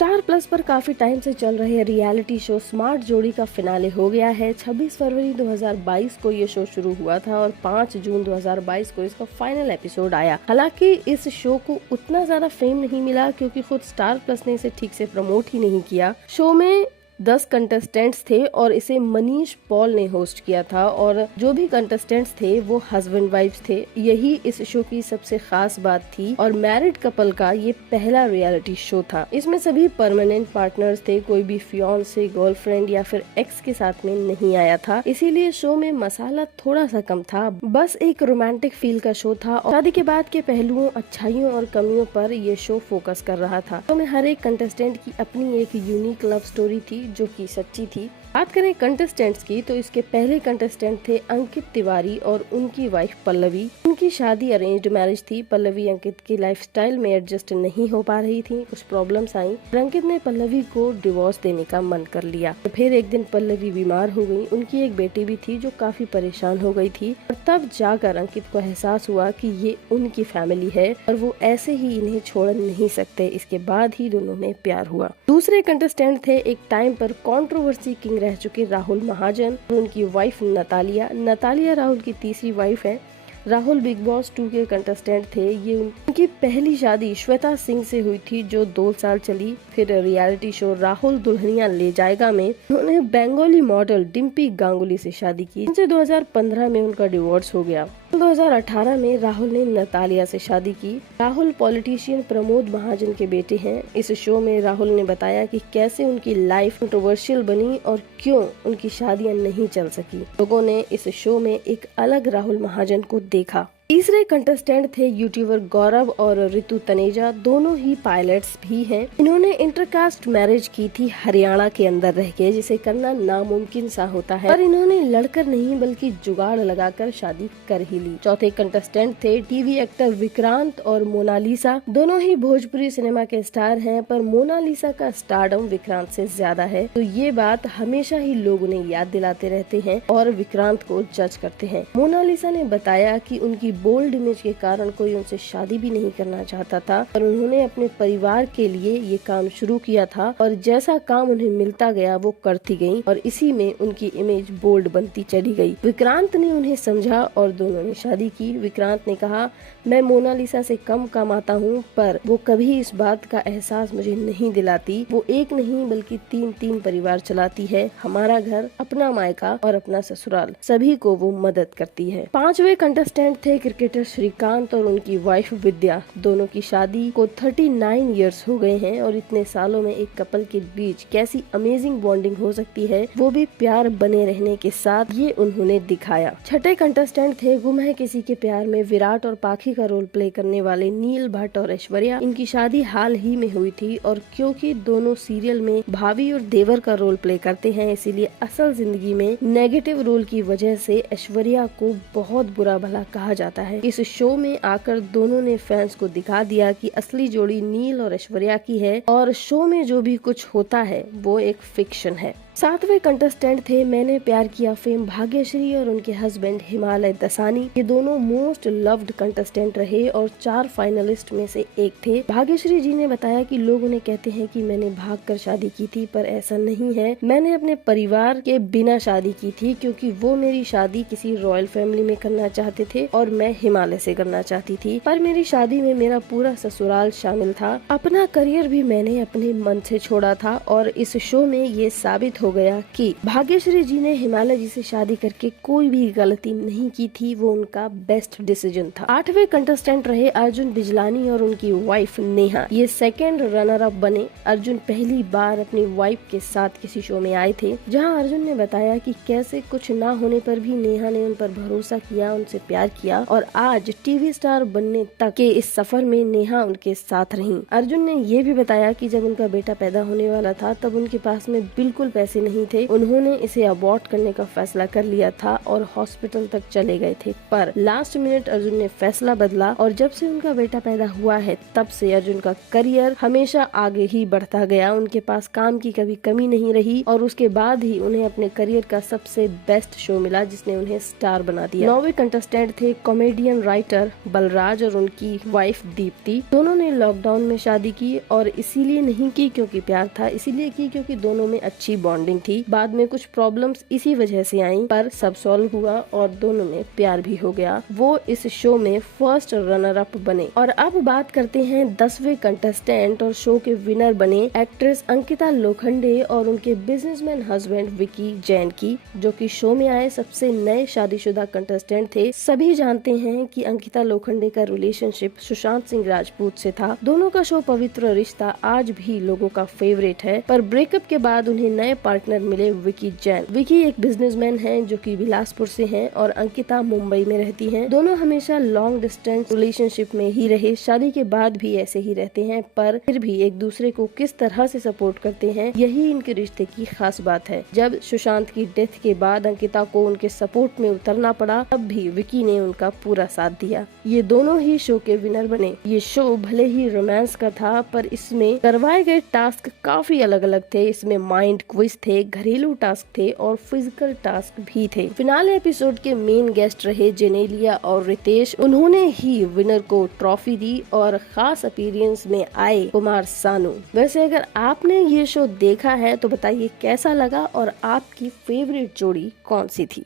Star plus पर काफी time से चल रहे रियलिटी शो स्मार्ट जोड़ी का फिनाले हो गया है। 26 फरवरी 2022 को ये शो शुरू हुआ था और 5 जून 2022 को इसका फाइनल एपिसोड आया। हालांकि इस शो को उतना ज्यादा फेम नहीं मिला क्योंकि खुद स्टार प्लस ने इसे ठीक से प्रमोट ही नहीं किया। शो में 10 कंटेस्टेंट्स थे और इसे मनीष पॉल ने होस्ट किया था और जो भी कंटेस्टेंट्स थे वो हस्बैंड वाइफ्स थे। यही इस शो की सबसे खास बात थी और मैरिड कपल का ये पहला रियलिटी शो था। इसमें सभी परमानेंट पार्टनर्स थे, कोई भी फियांसे, गर्लफ्रेंड या फिर एक्स के साथ में नहीं आया था। इसीलिए शो में मसाला थोड़ा सा कम था, बस एक रोमांटिक फील का शो था और शादी के बाद के पहलुओं, अच्छाइयों और कमियों पर ये शो फोकस कर रहा था। शो में हर एक कंटेस्टेंट की अपनी एक यूनिक लव स्टोरी थी जो कि सच्ची थी। बात करें कंटेस्टेंट्स की तो इसके पहले कंटेस्टेंट थे अंकित तिवारी और उनकी वाइफ पल्लवी। उनकी शादी अरेंज्ड मैरिज थी। पल्लवी अंकित की लाइफस्टाइल में एडजस्ट नहीं हो पा रही थी, कुछ प्रॉब्लम्स आई। अंकित ने पल्लवी को डिवोर्स देने का मन कर लिया। तो फिर एक दिन पल्लवी बीमार हो गई। उनकी एक बेटी भी थी जो काफी परेशान हो गई थी और तब जाकर अंकित को एहसास हुआ कि ये उनकी फैमिली है और वो ऐसे ही इन्हें छोड़ नहीं सकते। इसके बाद ही दोनों में प्यार हुआ। दूसरे कंटेस्टेंट थे एक टाइम पर कंट्रोवर्सी किंग रह चुके राहुल महाजन और उनकी वाइफ नतालिया राहुल की तीसरी वाइफ है। राहुल बिग बॉस 2 के कंटेस्टेंट थे। ये उनकी पहली शादी श्वेता सिंह से हुई थी जो 2 साल चली। फिर रियलिटी शो राहुल दुल्हनिया ले जाएगा में उन्होंने बंगाली मॉडल डिम्पी गांगुली से शादी की। उनसे 2015 में उनका डिवोर्स हो गया। 2018 में राहुल ने नतालिया से शादी की। राहुल पॉलिटिशियन प्रमोद महाजन के बेटे हैं। इस शो में राहुल ने बताया कि कैसे उनकी लाइफ कंट्रोवर्शियल बनी और क्यों उनकी शादियां नहीं चल सकी। लोगों ने इस शो में एक अलग राहुल महाजन को देखा। तीसरे कंटेस्टेंट थे यूट्यूबर गौरव और ऋतु तनेजा, दोनों ही पायलट्स भी हैं। इन्होंने इंटरकास्ट मैरिज की थी हरियाणा के अंदर रह के, जिसे करना नामुमकिन सा होता है, पर इन्होंने लड़कर नहीं बल्कि जुगाड़ लगाकर शादी कर ही ली। चौथे कंटेस्टेंट थे टीवी एक्टर विक्रांत और मोनालिसा। दोनों ही भोजपुरी सिनेमा के स्टार हैं, पर मोनालिसा का स्टारडम विक्रांत से ज्यादा है, तो ये बात हमेशा ही लोग उन्हें याद दिलाते रहते हैं और विक्रांत को जज करते हैं। मोनालिसा ने बताया कि उनकी बोल्ड इमेज के कारण कोई उनसे शादी भी नहीं करना चाहता था और उन्होंने अपने परिवार के लिए ये काम शुरू किया था और जैसा काम उन्हें मिलता गया वो करती गयी और इसी में उनकी इमेज बोल्ड बनती चली गई। विक्रांत ने उन्हें समझा और दोनों ने शादी की। विक्रांत ने कहा, मैं मोनालिसा से कम कमाता हूँ पर वो कभी इस बात का एहसास मुझे नहीं दिलाती। वो एक नहीं बल्कि 3 परिवार चलाती है, हमारा घर, अपना मायका और अपना ससुराल, सभी को वो मदद करती है। 5वें कंटेस्टेंट थे क्रिकेटर श्रीकांत और उनकी वाइफ विद्या। दोनों की शादी को 39 इयर्स हो गए हैं और इतने सालों में एक कपल के बीच कैसी अमेजिंग बॉन्डिंग हो सकती है, वो भी प्यार बने रहने के साथ, ये उन्होंने दिखाया। छठे कंटेस्टेंट थे गुम है किसी के प्यार में विराट और पाखी का रोल प्ले करने वाले नील भट्ट और ऐश्वर्या। इनकी शादी हाल ही में हुई थी और क्योंकि दोनों सीरियल में भाभी और देवर का रोल प्ले करते हैं, इसीलिए असल जिंदगी में नेगेटिव रोल की वजह से ऐश्वर्या को बहुत बुरा भला कहा जाता है। इस शो में आकर दोनों ने फैंस को दिखा दिया कि असली जोड़ी नील और ऐश्वर्या की है और शो में जो भी कुछ होता है वो एक फिक्शन है। 7वें कंटेस्टेंट थे मैंने प्यार किया फेम भाग्यश्री और उनके हस्बैंड हिमालय दसानी। ये दोनों मोस्ट लव्ड कंटेस्टेंट रहे और 4 फाइनलिस्ट में से एक थे। भाग्यश्री जी ने बताया कि लोग उन्हें कहते हैं कि मैंने भागकर शादी की थी, पर ऐसा नहीं है। मैंने अपने परिवार के बिना शादी की थी क्योंकि वो मेरी शादी किसी रॉयल फैमिली में करना चाहते थे और मैं हिमालय से करना चाहती थी, पर मेरी शादी में मेरा पूरा ससुराल शामिल था। अपना करियर भी मैंने अपने मन से छोड़ा था और इस शो में ये साबित हो गया कि भाग्यश्री जी ने हिमालय जी से शादी करके कोई भी गलती नहीं की थी, वो उनका बेस्ट डिसीजन था। 8वें कंटेस्टेंट रहे अर्जुन बिजलानी और उनकी वाइफ नेहा। ये सेकंड रनर अप बने। अर्जुन पहली बार अपनी वाइफ के साथ किसी शो में आए थे, जहां अर्जुन ने बताया कि कैसे कुछ ना होने पर भी नेहा ने उन पर भरोसा किया, उनसे प्यार किया और आज टीवी स्टार बनने तक के इस सफर में नेहा उनके साथ रही। अर्जुन ने ये भी बताया कि जब उनका बेटा पैदा होने वाला था तब उनके पास में बिल्कुल पैसे नहीं थे। उन्होंने इसे अबॉर्ट करने का फैसला कर लिया था और हॉस्पिटल तक चले गए थे, पर लास्ट मिनट अर्जुन ने फैसला बदला और जब से उनका बेटा पैदा हुआ है तब से अर्जुन का करियर हमेशा आगे ही बढ़ता गया। उनके पास काम की कभी कमी नहीं रही और उसके बाद ही उन्हें अपने करियर का सबसे बेस्ट शो मिला जिसने उन्हें स्टार बना दिया। 9वें कंटेस्टेंट थे कॉमेडियन राइटर बलराज और उनकी वाइफ दीप्ति। दोनों ने लॉकडाउन में शादी की और इसीलिए नहीं की क्योंकि प्यार था, इसीलिए की क्योंकि दोनों में अच्छी बॉन्डिंग थी। बाद में कुछ प्रॉब्लम्स इसी वजह से आई, पर सब सॉल्व हुआ और दोनों में प्यार भी हो गया। वो इस शो में फर्स्ट रनर अप बने। और अब बात करते हैं 10वें कंटेस्टेंट और शो के विनर बने एक्ट्रेस अंकिता लोखंडे और उनके बिजनेसमैन हस्बैंड विकी जैन की, जो कि शो में आए सबसे नए शादीशुदा कंटेस्टेंट थे। सभी जानते हैं कि अंकिता लोखंडे का रिलेशनशिप सुशांत सिंह राजपूत से था। दोनों का शो पवित्र रिश्ता आज भी लोगों का फेवरेट है, पर ब्रेकअप के बाद उन्हें नए पार्टनर मिले विकी जैन। विकी एक बिजनेसमैन हैं जो कि बिलासपुर से हैं और अंकिता मुंबई में रहती हैं। दोनों हमेशा लॉन्ग डिस्टेंस रिलेशनशिप में ही रहे, शादी के बाद भी ऐसे ही रहते हैं, पर फिर भी एक दूसरे को किस तरह से सपोर्ट करते हैं, यही इनके रिश्ते की खास बात है। जब सुशांत की डेथ के बाद अंकिता को उनके सपोर्ट में उतरना पड़ा, तब भी विकी ने उनका पूरा साथ दिया। ये दोनों ही शो के विनर बने। ये शो भले ही रोमांस का था, पर इसमें करवाए गए टास्क काफी अलग अलग थे। इसमें माइंड क्विज थे, घरेलू टास्क थे और फिजिकल टास्क भी थे। फिनाले एपिसोड के मेन गेस्ट रहे जेनेलिया और रितेश। उन्होंने ही विनर को ट्रॉफी दी और खास अपीयरेंस में आए कुमार सानू। वैसे अगर आपने ये शो देखा है तो बताइए कैसा लगा और आपकी फेवरेट जोड़ी कौन सी थी।